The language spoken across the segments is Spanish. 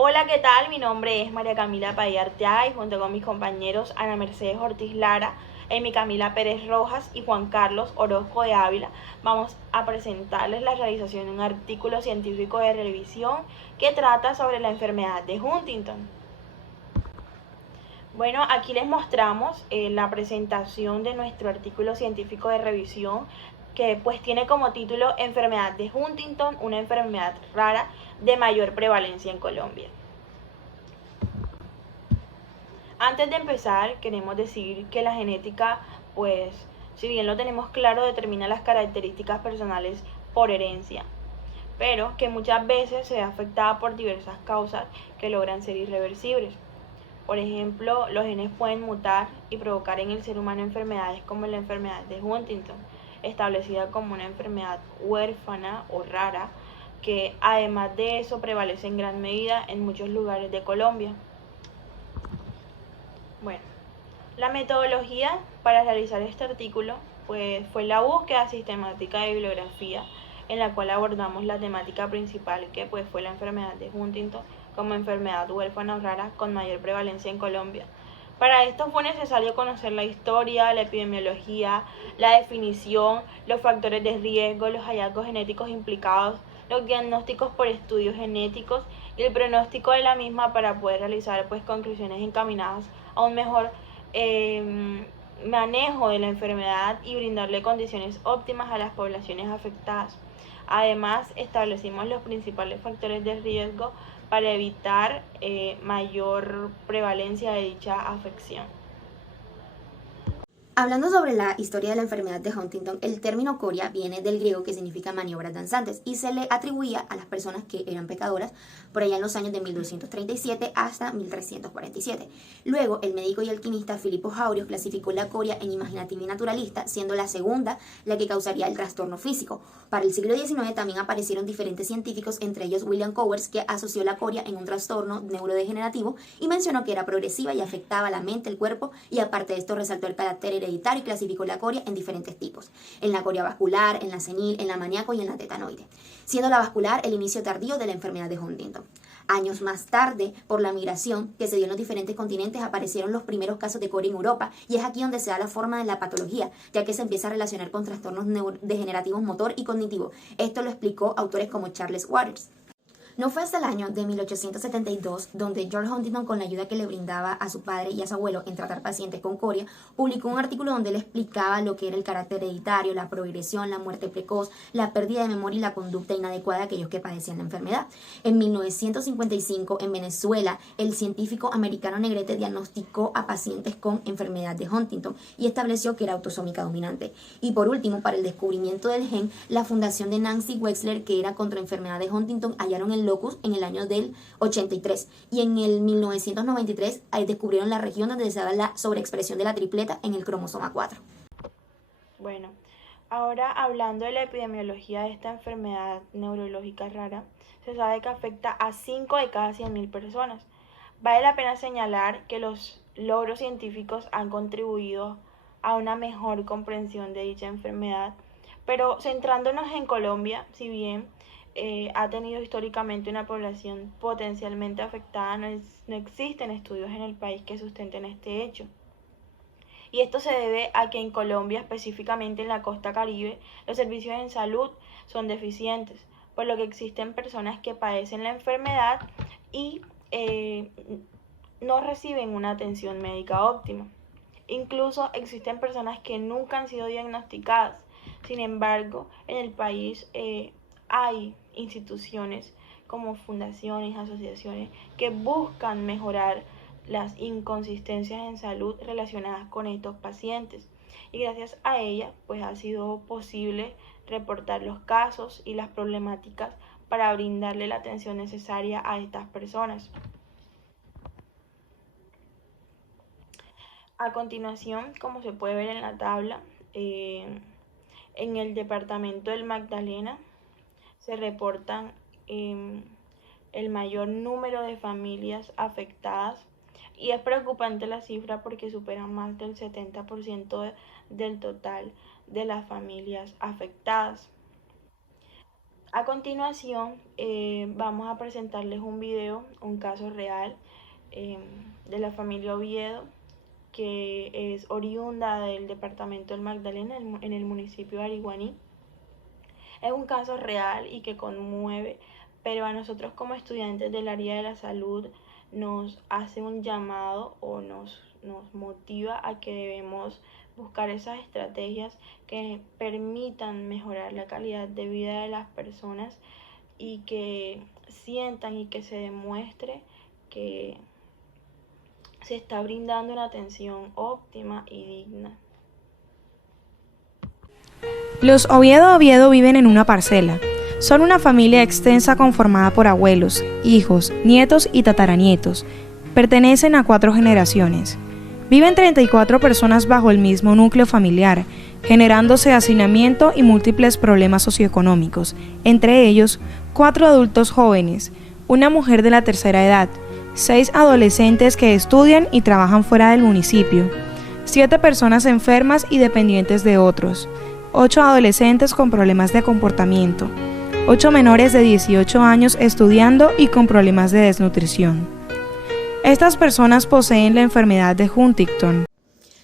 Hola, ¿qué tal? Mi nombre es María Camila Paya Arteaga y junto con mis compañeros Ana Mercedes Ortiz Lara, Emi Camila Pérez Rojas y Juan Carlos Orozco de Ávila vamos a presentarles la realización de un artículo científico de revisión que trata sobre la enfermedad de Huntington. Bueno, aquí les mostramos la presentación de nuestro artículo científico de revisión que pues tiene como título Enfermedad de Huntington, una enfermedad rara de mayor prevalencia en Colombia. Antes de empezar, queremos decir que la genética, pues, si bien lo tenemos claro, determina las características personales por herencia, pero que muchas veces se ve afectada por diversas causas que logran ser irreversibles. Por ejemplo, los genes pueden mutar y provocar en el ser humano enfermedades como la enfermedad de Huntington, establecida como una enfermedad huérfana o rara, que además de eso prevalece en gran medida en muchos lugares de Colombia. Bueno, la metodología para realizar este artículo pues, fue la búsqueda sistemática de bibliografía en la cual abordamos la temática principal que pues, fue la enfermedad de Huntington como enfermedad huérfana o rara con mayor prevalencia en Colombia. Para esto fue necesario conocer la historia, la epidemiología, la definición, los factores de riesgo, los hallazgos genéticos implicados, los diagnósticos por estudios genéticos y el pronóstico de la misma para poder realizar pues, conclusiones encaminadas a un mejor manejo de la enfermedad y brindarle condiciones óptimas a las poblaciones afectadas. Además, establecimos los principales factores de riesgo para evitar mayor prevalencia de dicha afección. Hablando sobre la historia de la enfermedad de Huntington, el término coria viene del griego que significa maniobras danzantes y se le atribuía a las personas que eran pecadoras por allá en los años de 1237 hasta 1347. Luego, el médico y alquimista Filippo Jauregui clasificó la coria en imaginativa y naturalista, siendo la segunda la que causaría el trastorno físico. Para el siglo XIX también aparecieron diferentes científicos, entre ellos William Cowers, que asoció la coria en un trastorno neurodegenerativo y mencionó que era progresiva y afectaba la mente, el cuerpo, y aparte de esto resaltó el carácter hereditario y clasificó la coria en diferentes tipos, en la coria vascular, en la senil, en la maníaco y en la tetanoide, siendo la vascular el inicio tardío de la enfermedad de Huntington. Años más tarde, por la migración que se dio en los diferentes continentes, aparecieron los primeros casos de coria en Europa, y es aquí donde se da la forma de la patología, ya que se empieza a relacionar con trastornos neurodegenerativos motor y cognitivo. Esto lo explicó autores como Charles Waters. No fue hasta el año de 1872 donde George Huntington, con la ayuda que le brindaba a su padre y a su abuelo en tratar pacientes con coria, publicó un artículo donde él explicaba lo que era el carácter hereditario, la progresión, la muerte precoz, la pérdida de memoria y la conducta inadecuada de aquellos que padecían la enfermedad. En 1955, en Venezuela, el científico americano Negrete diagnosticó a pacientes con enfermedad de Huntington y estableció que era autosómica dominante. Y por último, para el descubrimiento del gen, la fundación de Nancy Wexler, que era contra enfermedad de Huntington, hallaron el locus en el año del 83, y en el 1993 descubrieron la región donde se daba la sobreexpresión de la tripleta en el cromosoma 4. Bueno, ahora hablando de la epidemiología de esta enfermedad neurológica rara, se sabe que afecta a 5 de cada 100.000 personas. Vale la pena señalar que los logros científicos han contribuido a una mejor comprensión de dicha enfermedad, pero centrándonos en Colombia, si bien ha tenido históricamente una población potencialmente afectada, no existen estudios en el país que sustenten este hecho. Y esto se debe a que en Colombia, específicamente en la costa Caribe, los servicios en salud son deficientes, por lo que existen personas que padecen la enfermedad y no reciben una atención médica óptima. Incluso existen personas que nunca han sido diagnosticadas. Sin embargo, en el país hay instituciones como fundaciones, asociaciones que buscan mejorar las inconsistencias en salud relacionadas con estos pacientes. Y gracias a ella, pues ha sido posible reportar los casos y las problemáticas para brindarle la atención necesaria a estas personas. A continuación, como se puede ver en la tabla, en el departamento del Magdalena se reportan el mayor número de familias afectadas y es preocupante la cifra porque superan más del 70% del total de las familias afectadas. A continuación, vamos a presentarles un video, un caso real de la familia Oviedo, que es oriunda del departamento del Magdalena, en el municipio de Ariguaní. Es un caso real y que conmueve, pero a nosotros como estudiantes del área de la salud nos hace un llamado o nos motiva a que debemos buscar esas estrategias que permitan mejorar la calidad de vida de las personas y que sientan y que se demuestre que se está brindando una atención óptima y digna. Los Oviedo viven en una parcela. Son una familia extensa conformada por abuelos, hijos, nietos y tataranietos. Pertenecen a 4 generaciones. Viven 34 personas bajo el mismo núcleo familiar, generándose hacinamiento y múltiples problemas socioeconómicos, entre ellos 4 adultos jóvenes, una mujer de la tercera edad, 6 adolescentes que estudian y trabajan fuera del municipio, 7 personas enfermas y dependientes de otros, 8 adolescentes con problemas de comportamiento, 8 menores de 18 años estudiando y con problemas de desnutrición. Estas personas poseen la enfermedad de Huntington.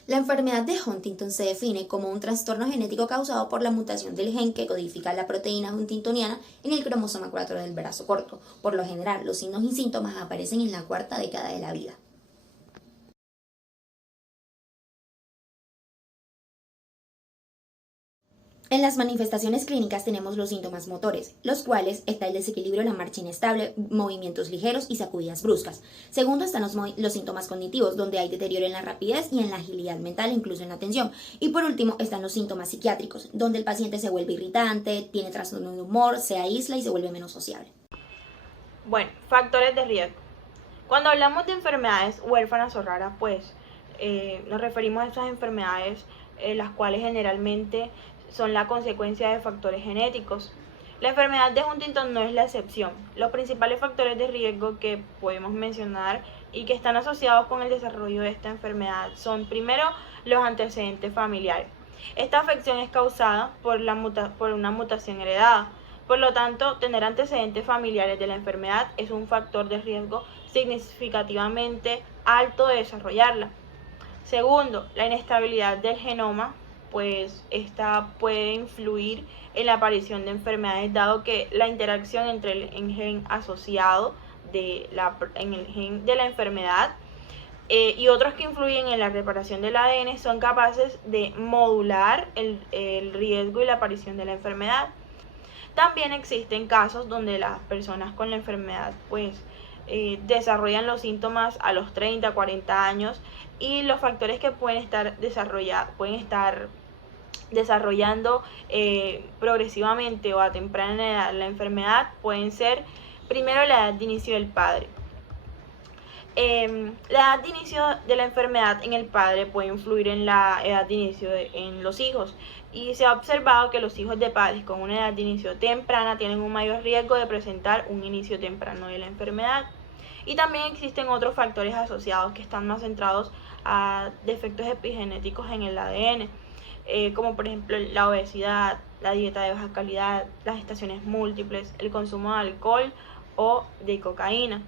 La enfermedad de Huntington se define como un trastorno genético causado por la mutación del gen que codifica la proteína huntingtoniana en el cromosoma 4 del brazo corto. Por lo general, los signos y síntomas aparecen en la cuarta década de la vida. En las manifestaciones clínicas tenemos los síntomas motores, los cuales está el desequilibrio, la marcha inestable, movimientos ligeros y sacudidas bruscas. Segundo están los síntomas cognitivos, donde hay deterioro en la rapidez y en la agilidad mental, incluso en la atención. Y por último están los síntomas psiquiátricos, donde el paciente se vuelve irritante, tiene trastorno de humor, se aísla y se vuelve menos sociable. Bueno, factores de riesgo. Cuando hablamos de enfermedades huérfanas o raras, pues nos referimos a esas enfermedades las cuales generalmente son la consecuencia de factores genéticos. La enfermedad de Huntington no es la excepción. Los principales factores de riesgo que podemos mencionar y que están asociados con el desarrollo de esta enfermedad son, primero, los antecedentes familiares. Esta afección es causada por una mutación heredada. Por lo tanto, tener antecedentes familiares de la enfermedad es un factor de riesgo significativamente alto de desarrollarla. Segundo, la inestabilidad del genoma, pues esta puede influir en la aparición de enfermedades, dado que la interacción entre el gen asociado en el gen de la enfermedad y otros que influyen en la reparación del ADN son capaces de modular el riesgo y la aparición de la enfermedad. También existen casos donde las personas con la enfermedad pues desarrollan los síntomas a los 30, 40 años y los factores que pueden estar desarrollando progresivamente o a temprana edad la enfermedad pueden ser, primero, la edad de inicio del padre. La edad de inicio de la enfermedad en el padre puede influir en la edad de inicio en los hijos, y se ha observado que los hijos de padres con una edad de inicio temprana tienen un mayor riesgo de presentar un inicio temprano de la enfermedad. Y también existen otros factores asociados que están más centrados a defectos epigenéticos en el ADN, como por ejemplo la obesidad, la dieta de baja calidad, las gestaciones múltiples, el consumo de alcohol o de cocaína.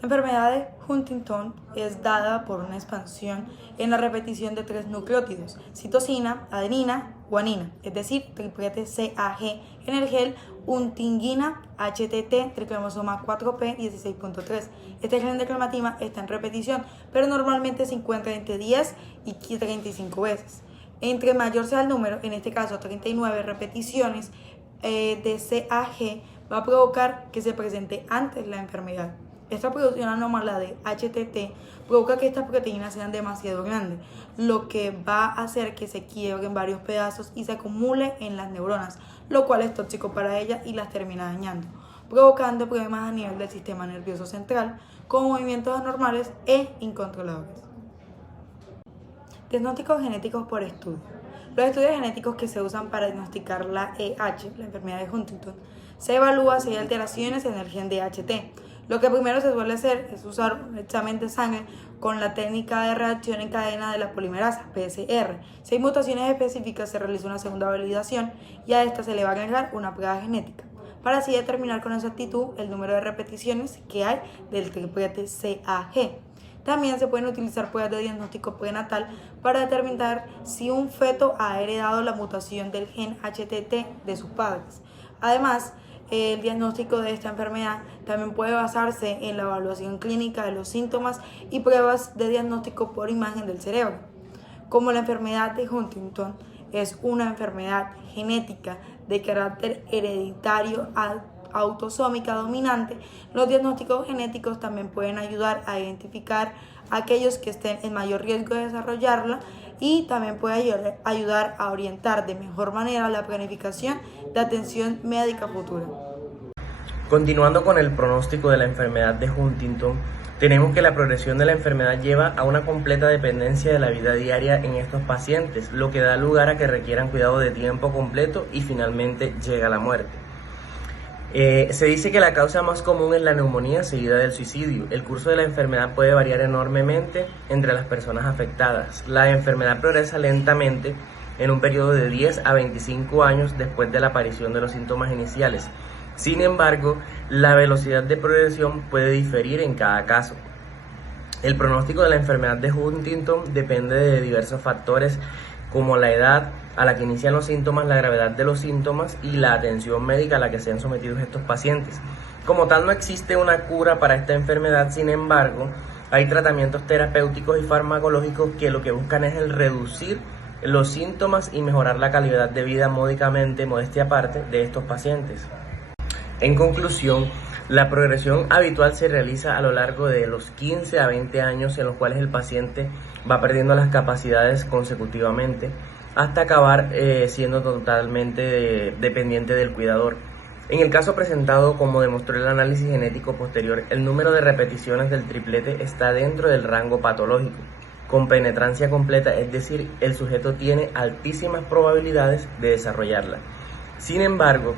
La enfermedad de Huntington es dada por una expansión en la repetición de 3 nucleótidos, citosina, adenina, guanina, es decir, triplete CAG en el gen huntingina HTT del cromosoma 4P 16.3. Este gen de cromatina está en repetición, pero normalmente se encuentra entre 10 y 35 veces. Entre mayor sea el número, en este caso 39 repeticiones de CAG, va a provocar que se presente antes la enfermedad. Esta producción anómala de HTT provoca que estas proteínas sean demasiado grandes, lo que va a hacer que se quiebren varios pedazos y se acumule en las neuronas, lo cual es tóxico para ellas y las termina dañando, provocando problemas a nivel del sistema nervioso central, con movimientos anormales e incontrolables. Diagnósticos genéticos por estudio. Los estudios genéticos que se usan para diagnosticar la EH, la enfermedad de Huntington, se evalúa si hay alteraciones en el gen de HT. Lo que primero se suele hacer es usar un examen de sangre con la técnica de reacción en cadena de la polimerasa, PCR. Si hay mutaciones específicas, se realiza una segunda validación y a esta se le va a agregar una prueba genética, para así determinar con exactitud el número de repeticiones que hay del triplete CAG. También se pueden utilizar pruebas de diagnóstico prenatal para determinar si un feto ha heredado la mutación del gen HTT de sus padres. Además, el diagnóstico de esta enfermedad también puede basarse en la evaluación clínica de los síntomas y pruebas de diagnóstico por imagen del cerebro. Como la enfermedad de Huntington es una enfermedad genética de carácter hereditario autosómica dominante, los diagnósticos genéticos también pueden ayudar a identificar a aquellos que estén en mayor riesgo de desarrollarla y también puede ayudar a orientar de mejor manera la planificación de atención médica futura. Continuando con el pronóstico de la enfermedad de Huntington, tenemos que la progresión de la enfermedad lleva a una completa dependencia de la vida diaria en estos pacientes, lo que da lugar a que requieran cuidado de tiempo completo y finalmente llega la muerte. Se dice que la causa más común es la neumonía seguida del suicidio. El curso de la enfermedad puede variar enormemente entre las personas afectadas. La enfermedad progresa lentamente en un periodo de 10 a 25 años después de la aparición de los síntomas iniciales. Sin embargo, la velocidad de progresión puede diferir en cada caso. El pronóstico de la enfermedad de Huntington depende de diversos factores como la edad a la que inician los síntomas, la gravedad de los síntomas y la atención médica a la que sean sometidos estos pacientes. Como tal, no existe una cura para esta enfermedad, sin embargo, hay tratamientos terapéuticos y farmacológicos que lo que buscan es el reducir los síntomas y mejorar la calidad de vida módicamente, modestia aparte, de estos pacientes. En conclusión, la progresión habitual se realiza a lo largo de los 15 a 20 años en los cuales el paciente va perdiendo las capacidades consecutivamente hasta acabar siendo totalmente dependiente del cuidador. En el caso presentado, como demostró el análisis genético posterior, el número de repeticiones del triplete está dentro del rango patológico, con penetrancia completa, es decir, el sujeto tiene altísimas probabilidades de desarrollarla. Sin embargo,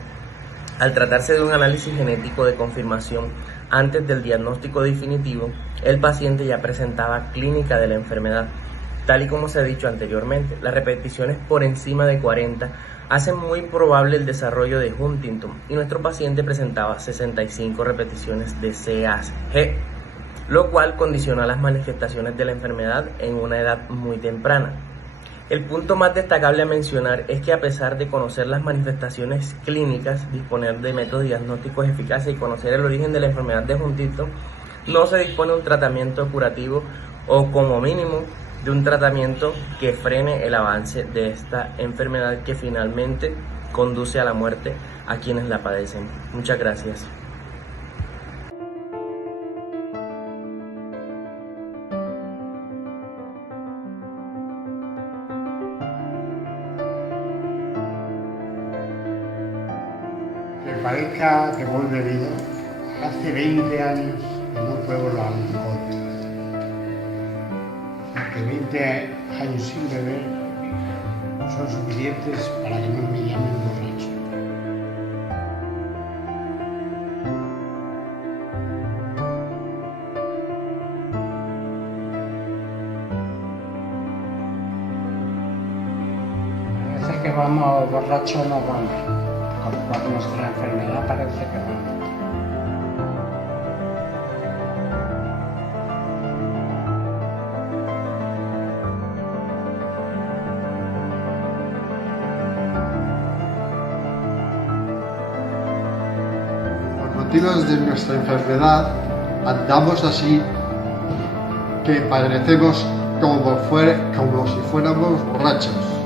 al tratarse de un análisis genético de confirmación antes del diagnóstico definitivo, el paciente ya presentaba clínica de la enfermedad. Tal y como se ha dicho anteriormente, las repeticiones por encima de 40 hacen muy probable el desarrollo de Huntington y nuestro paciente presentaba 65 repeticiones de CAG, lo cual condiciona las manifestaciones de la enfermedad en una edad muy temprana. El punto más destacable a mencionar es que a pesar de conocer las manifestaciones clínicas, disponer de métodos diagnósticos eficaces y conocer el origen de la enfermedad de Huntington, no se dispone de un tratamiento curativo o como mínimo de un tratamiento que frene el avance de esta enfermedad que finalmente conduce a la muerte a quienes la padecen. Muchas gracias. Que parezca que hemos bebido hace 20 años que no pruebo la alcohol. Porque 20 años sin beber son suficientes para que no me llamen borracho. A veces que vamos borrachos nos vamos. Por nuestra enfermedad parece que no. Por motivos de nuestra enfermedad andamos así que padecemos como si fuéramos borrachos.